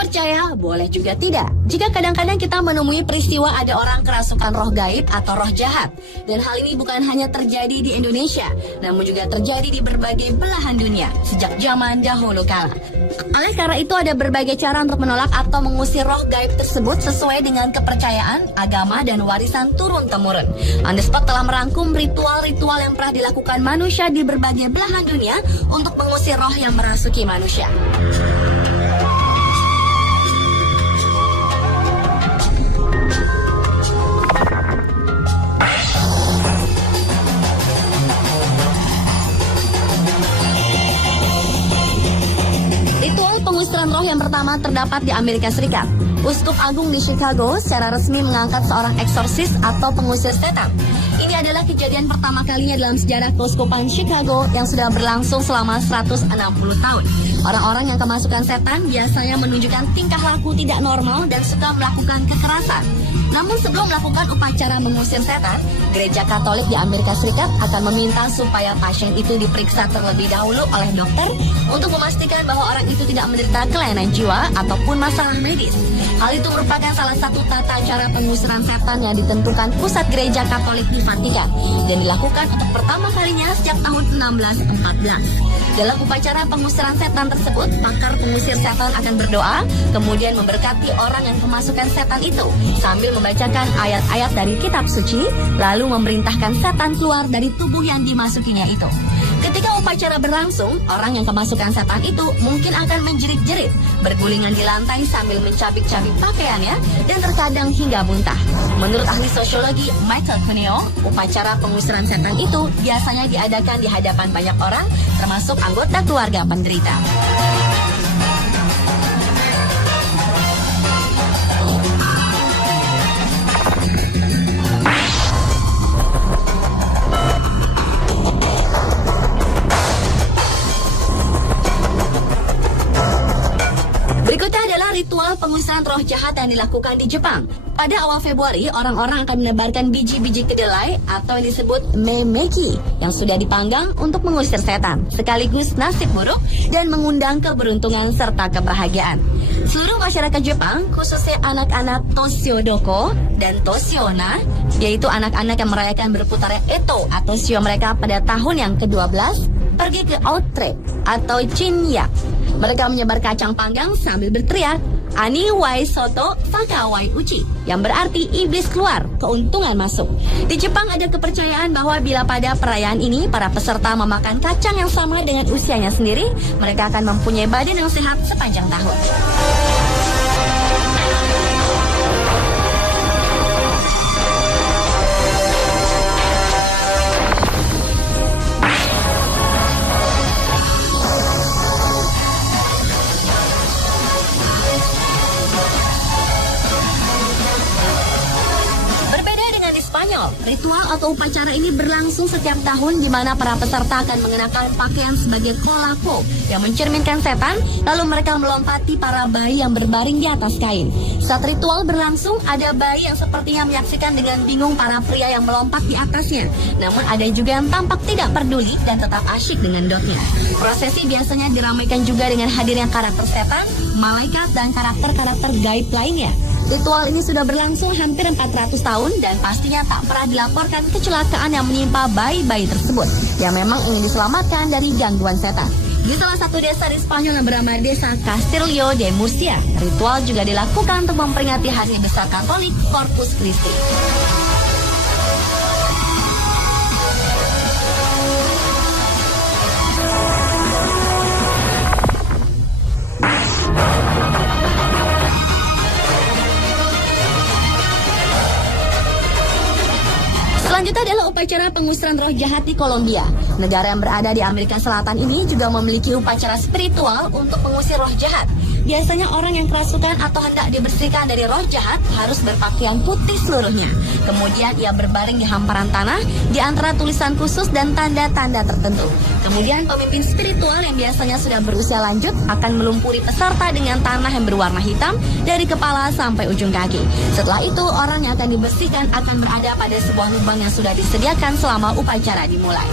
percaya, boleh juga tidak. Jika kadang-kadang kita menemui peristiwa ada orang kerasukan roh gaib atau roh jahat. Dan hal ini bukan hanya terjadi di Indonesia, namun juga terjadi di berbagai belahan dunia sejak zaman dahulu kala. Oleh karena itu ada berbagai cara untuk menolak atau mengusir roh gaib tersebut sesuai dengan kepercayaan, agama, dan warisan turun-temurun. On the Spot telah merangkum ritual-ritual yang pernah dilakukan manusia di berbagai belahan dunia untuk mengusir roh yang merasuki manusia. Ritual pengusiran roh yang pertama terdapat di Amerika Serikat. Uskup Agung di Chicago secara resmi mengangkat seorang eksorsis atau pengusir setan. Ini adalah kejadian pertama kalinya dalam sejarah keuskupan Chicago yang sudah berlangsung selama 160 tahun. Orang-orang yang kemasukan setan biasanya menunjukkan tingkah laku tidak normal dan suka melakukan kekerasan. Namun sebelum melakukan upacara mengusir setan, Gereja Katolik di Amerika Serikat akan meminta supaya pasien itu diperiksa terlebih dahulu oleh dokter untuk memastikan bahwa orang itu tidak menderita kelainan jiwa ataupun masalah medis. Hal itu merupakan salah satu tata cara pengusiran setan yang ditentukan pusat Gereja Katolik di Vatikan dan dilakukan untuk pertama kalinya sejak tahun 1614. Dalam upacara pengusiran setan tersebut, pakar pengusir setan akan berdoa, kemudian memberkati orang yang kemasukan setan itu sambil membacakan ayat-ayat dari kitab suci, lalu memerintahkan setan keluar dari tubuh yang dimasukinya itu. Ketika upacara berlangsung, orang yang kemasukan setan itu mungkin akan menjerit-jerit, bergulingan di lantai sambil mencabik-cabik pakaiannya, dan terkadang hingga muntah. Menurut ahli sosiologi Michael Cuneo, upacara pengusiran setan itu biasanya diadakan di hadapan banyak orang, termasuk anggota keluarga penderita. Berikutnya adalah ritual pengusiran roh jahat yang dilakukan di Jepang. Pada awal Februari, orang-orang akan menebarkan biji-biji kedelai atau yang disebut memeki yang sudah dipanggang untuk mengusir setan, sekaligus nasib buruk dan mengundang keberuntungan serta kebahagiaan. Seluruh masyarakat Jepang, khususnya anak-anak Toshiodoko dan Toshiona, yaitu anak-anak yang merayakan berputarnya Eto atau shio mereka pada tahun yang ke-12, pergi ke Outre atau Chinyak. Mereka menyebar kacang panggang sambil berteriak, Ani wai soto faka wai uchi, yang berarti iblis keluar, keuntungan masuk. Di Jepang ada kepercayaan bahwa bila pada perayaan ini para peserta memakan kacang yang sama dengan usianya sendiri, mereka akan mempunyai badan yang sehat sepanjang tahun. Ritual atau upacara ini berlangsung setiap tahun di mana para peserta akan mengenakan pakaian sebagai kolako yang mencerminkan setan, lalu mereka melompati para bayi yang berbaring di atas kain. Saat ritual berlangsung, ada bayi yang sepertinya menyaksikan dengan bingung para pria yang melompat di atasnya. Namun ada juga yang tampak tidak peduli dan tetap asyik dengan dotnya. Prosesi biasanya diramaikan juga dengan hadirnya karakter setan, malaikat, dan karakter-karakter gaib lainnya. Ritual ini sudah berlangsung hampir 400 tahun dan pastinya tak pernah dilaporkan kecelakaan yang menimpa bayi-bayi tersebut yang memang ingin diselamatkan dari gangguan setan. Di salah satu desa di Spanyol yang bernama Desa Castillo de Murcia, ritual juga dilakukan untuk memperingati hari besar Katolik Corpus Christi. Selanjutnya adalah upacara pengusiran roh jahat di Kolombia. Negara yang berada di Amerika Selatan ini juga memiliki upacara spiritual untuk mengusir roh jahat. Biasanya orang yang kerasukan atau hendak dibersihkan dari roh jahat harus berpakaian putih seluruhnya. Kemudian ia berbaring di hamparan tanah di antara tulisan khusus dan tanda-tanda tertentu. Kemudian pemimpin spiritual yang biasanya sudah berusia lanjut akan melumpuri peserta dengan tanah yang berwarna hitam dari kepala sampai ujung kaki. Setelah itu orang yang akan dibersihkan akan berada pada sebuah lubang yang sudah disediakan selama upacara dimulai.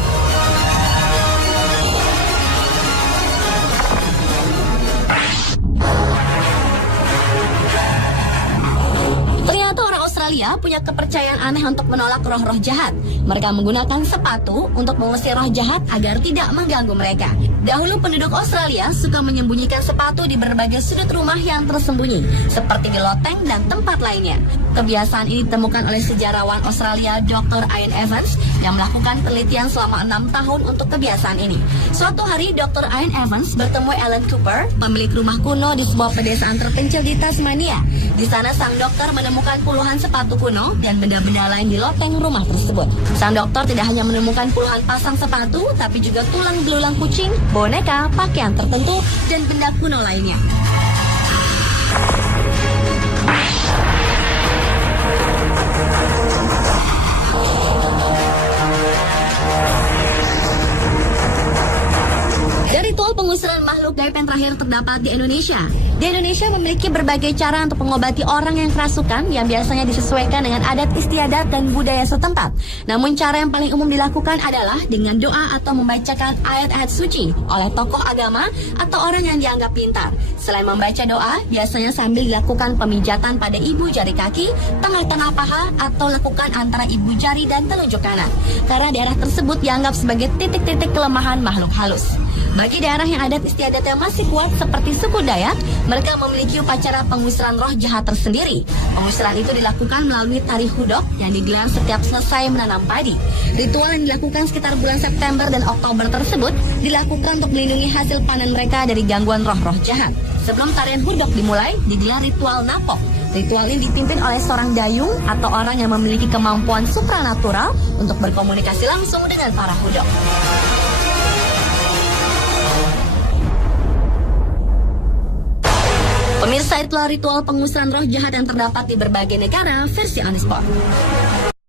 Australia punya kepercayaan aneh untuk menolak roh-roh jahat. Mereka menggunakan sepatu untuk mengusir roh jahat agar tidak mengganggu mereka. Dahulu penduduk Australia suka menyembunyikan sepatu di berbagai sudut rumah yang tersembunyi, seperti di loteng dan tempat lainnya. Kebiasaan ini ditemukan oleh sejarawan Australia Dr. Ian Evans yang melakukan penelitian selama 6 tahun untuk kebiasaan ini. Suatu hari Dr. Ian Evans bertemu Alan Cooper, pemilik rumah kuno di sebuah pedesaan terpencil di Tasmania. Di sana sang dokter menemukan puluhan sepatu kuno dan benda-benda lain di loteng rumah tersebut. Sang dokter tidak hanya menemukan puluhan pasang sepatu, tapi juga tulang belulang kucing, boneka, pakaian tertentu, dan benda kuno lainnya. Dari ritual pengusiran makhluk gaib yang terakhir terdapat di Indonesia. Di Indonesia memiliki berbagai cara untuk mengobati orang yang kerasukan yang biasanya disesuaikan dengan adat istiadat dan budaya setempat. Namun cara yang paling umum dilakukan adalah dengan doa atau membacakan ayat-ayat suci oleh tokoh agama atau orang yang dianggap pintar. Selain membaca doa, biasanya sambil dilakukan pemijatan pada ibu jari kaki, tengah-tengah paha, atau lakukan antara ibu jari dan telunjuk kanan. Karena daerah tersebut dianggap sebagai titik-titik kelemahan makhluk halus. Bagi daerah yang adat istiadatnya masih kuat seperti suku Dayak, mereka memiliki upacara pengusiran roh jahat tersendiri. Pengusiran itu dilakukan melalui tari hudok yang digelar setiap selesai menanam padi. Ritual yang dilakukan sekitar bulan September dan Oktober tersebut dilakukan untuk melindungi hasil panen mereka dari gangguan roh-roh jahat. Sebelum tarian hudok dimulai, digelar ritual napok. Ritual ini dipimpin oleh seorang dayung atau orang yang memiliki kemampuan supranatural untuk berkomunikasi langsung dengan para hudok. Pemirsa, itulah ritual pengusiran roh jahat yang terdapat di berbagai negara versi On The Spot.